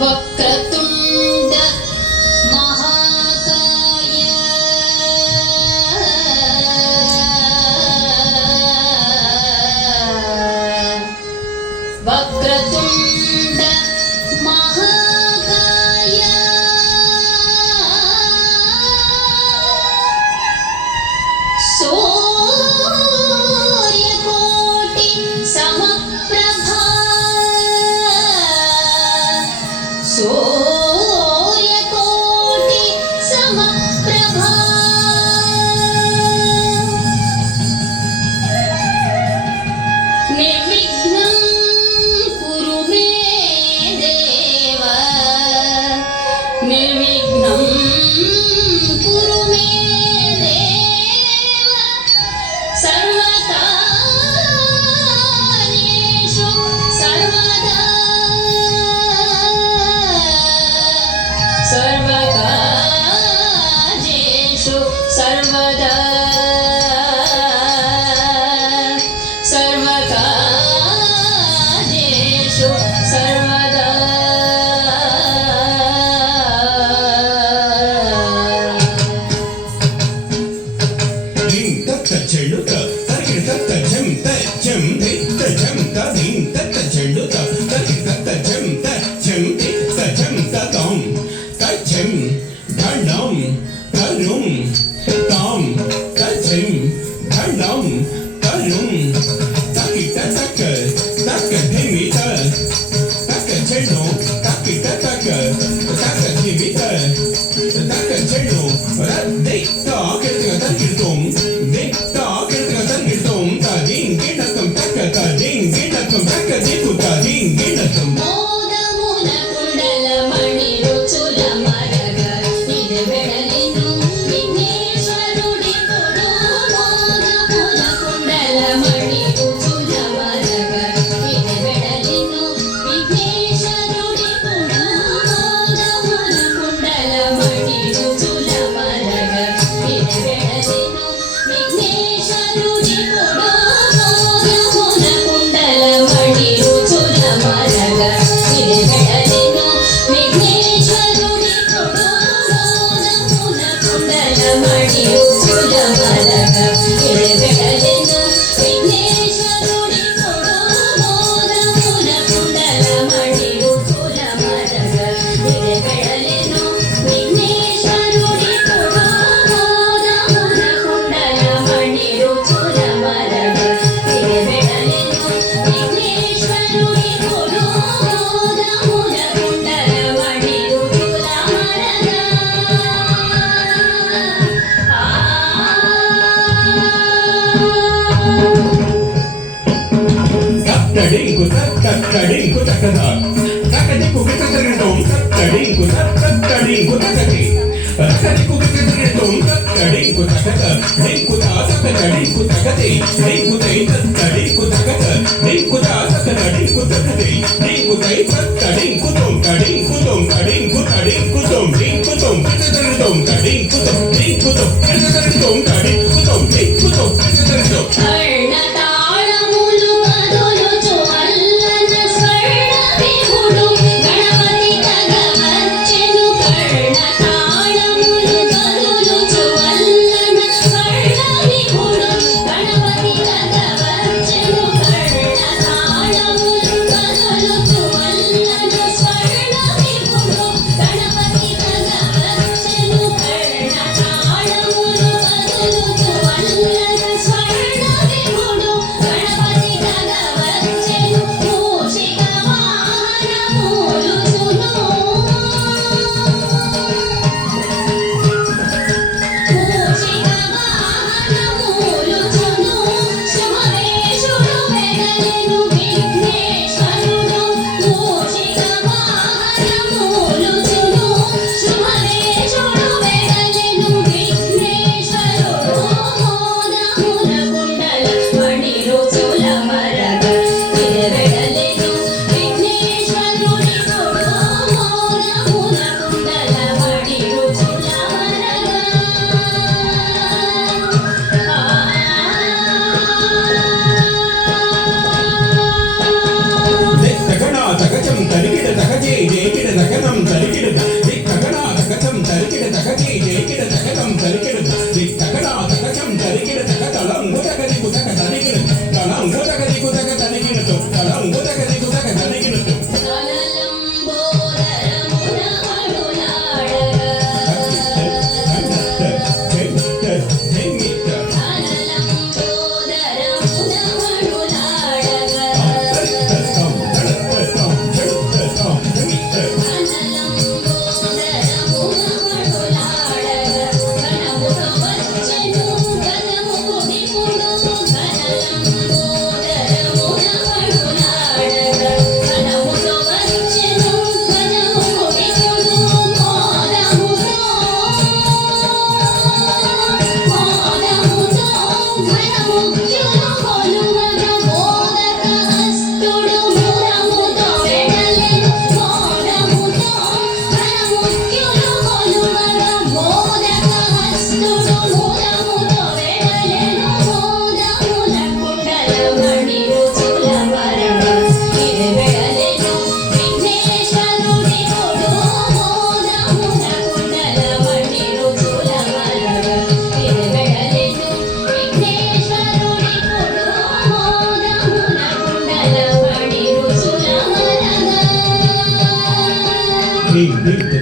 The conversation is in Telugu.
వక్రతుండ మహాకాయ వక్రతుండ మహాకాయ సూర్యకోటి సమప్రభా సూర్యకోటి సమప్రభా నిర్విఘ్నం కురు మే దేవ నిర్విఘ్నం కురు మే దేవ సర్వకార్యేషు సర్వదా సర్వకార్యేషు సర్వదా సర్వకార్యేషు సర్వదా మోదముల కుండల మణి రుచుల మరగ ఇది వెడలిను విఘ్నేశ్వరుడి తోడు మోదముల కుండల మణి రుచుల మరగ ఇది వెడలిను విఘ్నేశ్వరుడి తోడు మోదముల కుండల మణి రుచుల మరగ ఇది వెడలిను విఘ్నేశ్వరుడి తోడు మోదముల కుండల మణి రుచుల మరగ ఇది వెడలిను విఘ్నేశ్వరుడి తోడు మోదముల కుండల మణి రుచుల మరగ ఇది వెడలిను విఘ్నేశ్వరుడి తోడు మోదముల కుండల మణి రుచుల మరగ ఇది వెడలిను విఘ్నేశ్వరుడి తోడు మోదముల కుండల మణి రుచుల మరగ ఇది వెడలిను విఘ్నేశ్వరుడి తోడు మోదముల కుండల మణి రుచుల మరగ తక్కడింకు తక్కడింకు తక్కద తక్కడింకు తక్కడింకు తక్కడింకు తక్కడింకు తక్కది తక్కడింకు తక్కడింకు తక్కడింకు తక్కద డింకు తక్కడింకు తక్కది డింకు తక్కడింకు తక్కద డింకు తక్కడింకు తక్కది డింకు తక్కడింకు తొంకడింకు తొంకడింకు తడింకు తొండింకు తొంకడింకు తడింకు తొండింకు తొంకడింకు తడింకు తొండింకు తొంకడింకు కర్ణతాళములు కదులుచు అల్లన స్వర్ణ విభుడు గణపతి తగవచ్చెను కర్ణతాళములు కదులుచు అల్లన స్వర్ణ విభుడు గణపతి తగవచ్చెను కర్ణతాళములు కదులుచు అల్లన స్వర్ణ తకతం తరికిడ దిక్కగడా తకతం తరికిడ తకతి జైకిడ తకతం తరికిడ దిక్కగడా తకతం తరికిడ తకతలం గుతకది గుతక తరికిడ తలం గుతకది గుతక తరికిడతో తలం గుతకది గుతక తరికిడతో Ding, ding,